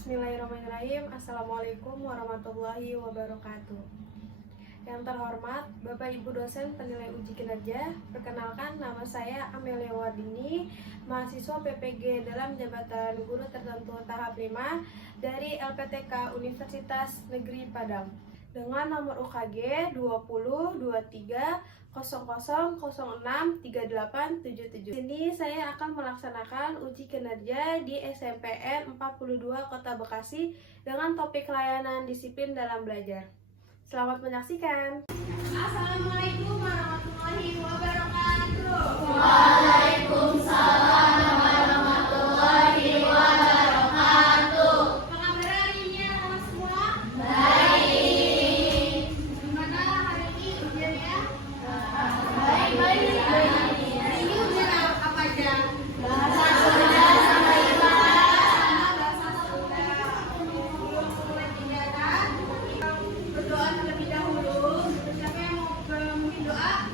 Bismillahirrahmanirrahim. Assalamualaikum warahmatullahi wabarakatuh. Yang terhormat Bapak Ibu dosen penilai uji kinerja, perkenalkan nama saya Amelia Wardini, mahasiswa PPG dalam jabatan guru tertentu tahap 5 dari LPTK Universitas Negeri Padang dengan nomor UKG 202300063877. Ini saya akan melaksanakan uji kinerja di SMPN 42 Kota Bekasi dengan topik layanan disiplin dalam belajar. Selamat menyaksikan. Assalamualaikum warahmatullahi wabarakatuh. Waalaikumsalam warahmatullahi wabarakatuh. Apa kabar hari ini anak semua? Baik. Gimana hari ini ujiannya? Baik. Hari ini ujian apa aja? Bahasa Sunda sama IPA. Bahasa Sunda. Sebelum mulai kegiatan, berdoa terlebih dahulu. Siapa yang mau memimpin doa?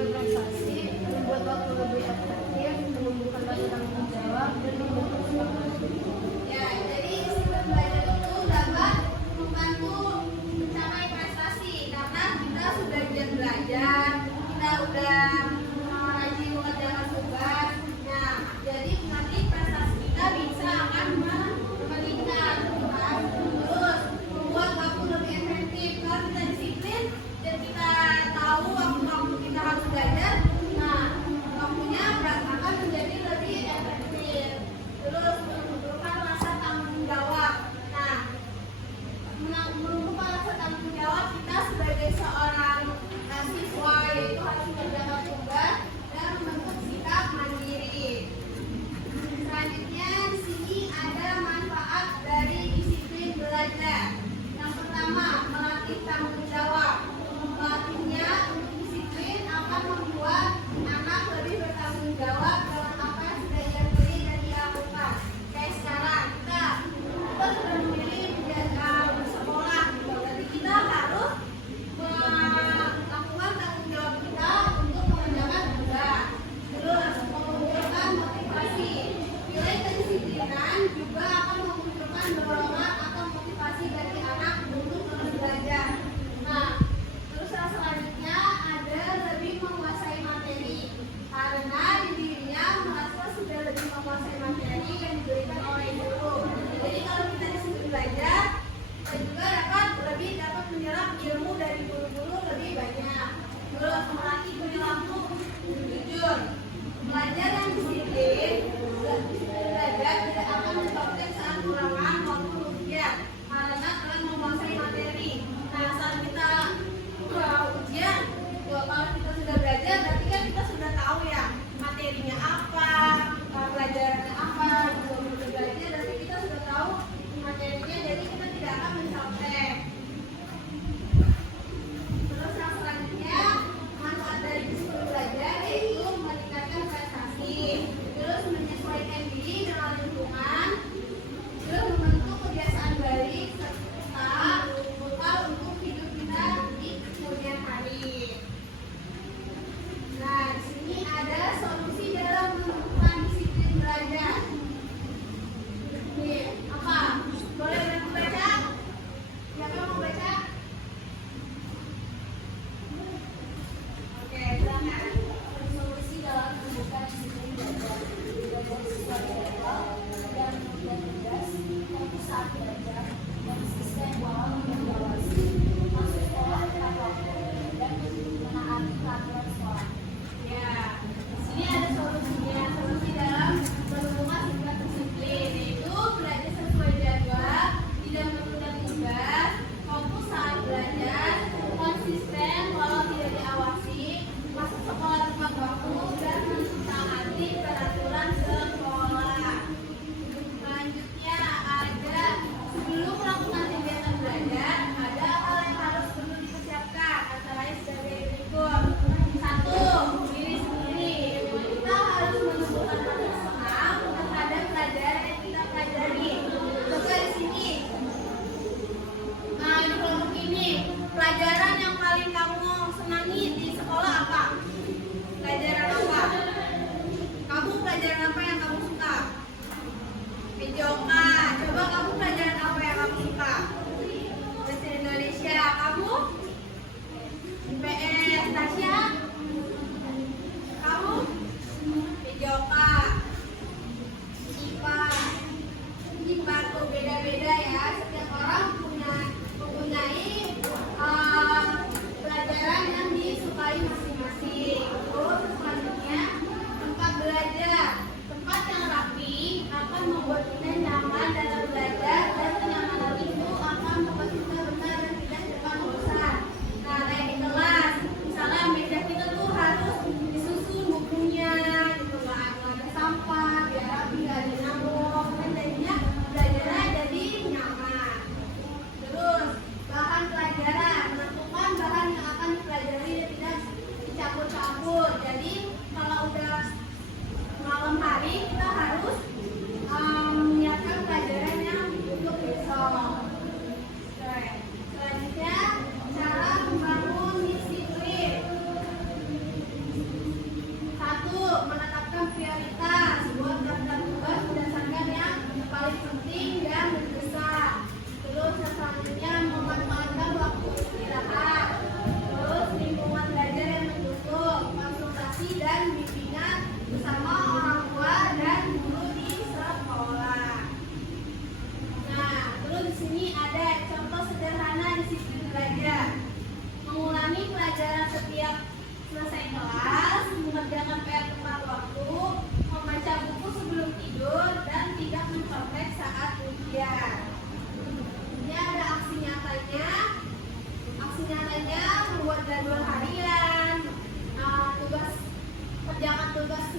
berprestasi, membuat waktu lebih efektif, menumbuhkan rasa tanggung jawab, dan membentuk semangat. Ya, jadi disiplin belajar itu dapat membantu mencapai prestasi karena kita sudah giat belajar, kita udah rajin mengerjakan tugas. Nah, jadi nanti prestasi kita bisa akan meningkat, kan? Terus membuat waktu lebih efektif. Kalau kita disiplin dan kita tahu waktu-waktu kita harus belajar, nah waktunya akan menjadi lebih efektif. Terus menumbuhkan rasa tanggung jawab. Nah, menumbuhkan rasa tanggung jawab kita sebagai seorang siswa yaitu harus mengerjakan tugas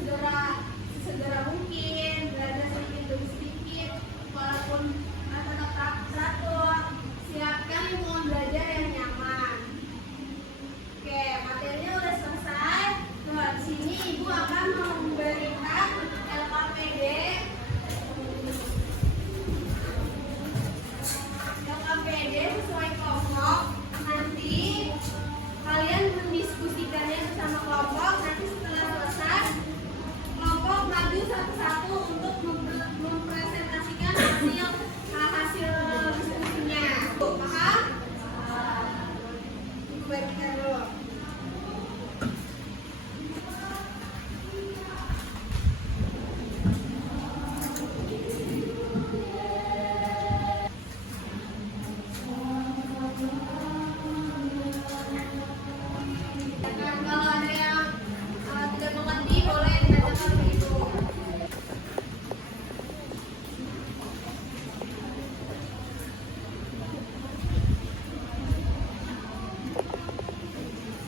sesegera mungkin, belajar sedikit demi sedikit, walaupun tetap teratur. Siapkan lingkungan belajar yang nyaman. Oke, materinya udah selesai. Nah, di sini Ibu akan memberikan LKPD. LKPD sesuai kelompok. Nanti kalian mendiskusikannya bersama kelompok. Nanti setelah selesai, kelompok maju satu-satu untuk mempresentasikan hasil diskusinya. Paham? Ibu bagikan dulu. Kalau ada yang tidak mengerti, boleh ditanyakan begitu.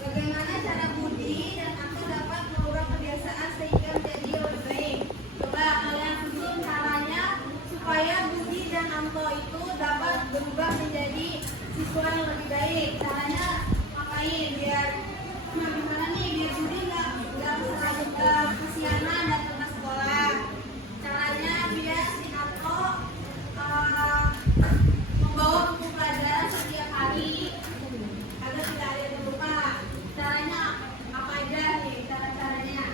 Bagaimana cara Budi dan Anto dapat mengubah kebiasaan sehingga menjadi lebih baik? Coba kalian susun caranya supaya Budi dan Anto itu dapat berubah menjadi siswa yang lebih baik. Caranya ngapain? Biar gimana nih? Biar Budi nggak kesianan datang ke sekolah. Caranya biar si Anto membawa buku pelajaran setiap hari agar tidak ada yang lupa. Caranya apa aja nih cara-caranya?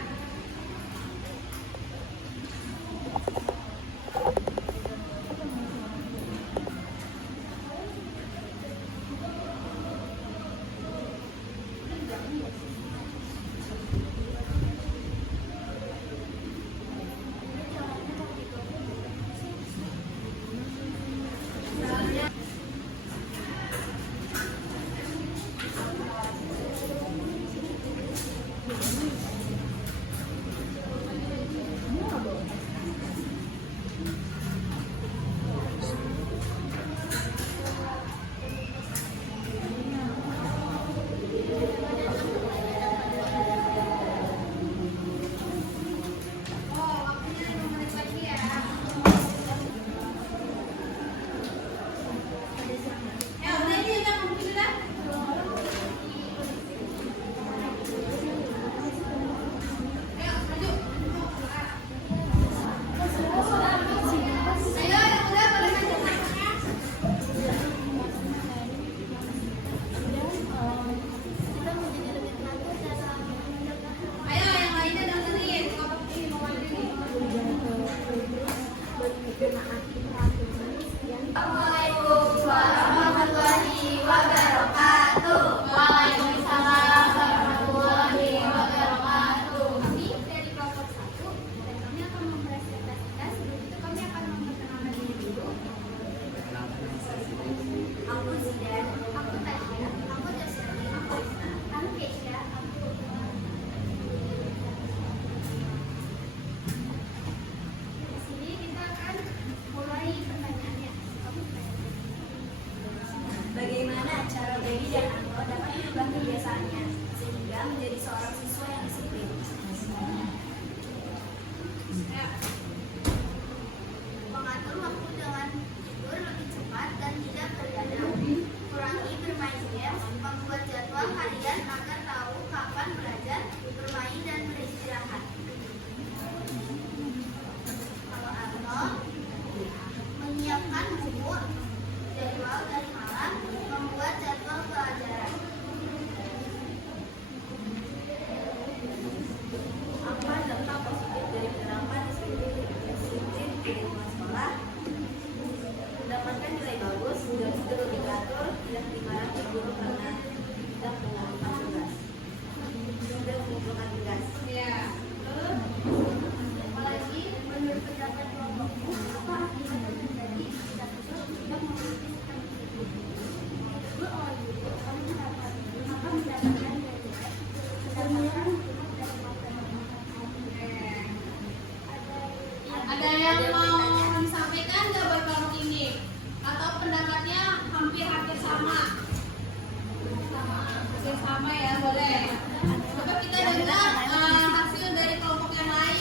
Oh, waktunya 5 menit lagi ya. Ya, udah ini udah mungkin sudah. Ayo, maju. Ayo, yang udah pada maju tangannya. Ayo, yang lainnya dengerin. Kelompok ini mau maju nih. Assalamualaikum warahmatullahi wabarakatuh. Waalaikumsalam warahmatullahi wabarakatuh. Kami dari kelompok 1 dan kami akan mempresentasikan. Sebelum itu kami akan memperkenalkan diri dulu. Aku Zidan, aku Tasya, aku Jasmine, aku Isna, aku Keisha, aku di sini kita akan mulai pertanyaannya. Bagaimana cara Dewi dan Anto dapat mengubah kebiasaannya sehingga menjadi seorang siswa yang disiplin? Ya. Mengatur waktu dengan tidur lebih cepat dan tidak begadang. Kurangi bermain game, membuat jadwal harian agar tahu kapan belajar, bermain dan beristirahat. Kalau Anto, menyiapkan buku, jadwal dari malam, membuat jadwal pelajaran. Apa dampak positif dari penerapan disiplin di lingkungan sekolah? Mendapatkan nilai bagus, dan juga lebih teratur, tidak dimarahi guru karena tidak mengumpulkan tugas. Sudah mengumpulkan tugas. Ya. Terus apalagi menurut pendapat kelompokmu apa akibat yang terjadi jika siswa tidak memiliki sistem disiplin? Guru oleh guru kami mendapatkan nilai jelek, mendapatkan hukuman dari masyarakat. Ada yang mau disampaikan nggak buat kelompok ini? Atau pendapatnya hampir-hampir sama? Hampir sama ya, boleh. Coba kita dengar hasil dari kelompok yang lain.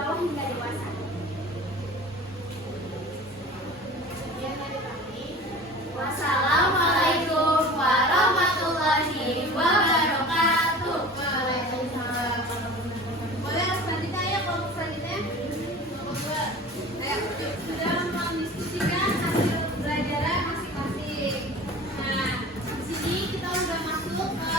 bawah hingga dewasa. Wassalamualaikum warahmatullahi wabarakatuh. Waalaikumsalam. Boleh selanjutnya ya, kelompok selanjutnya. Kelompok 2. Ayo, sudah mendiskusikan hasil pelajaran masing-masing. Nah, di sini kita sudah masuk ke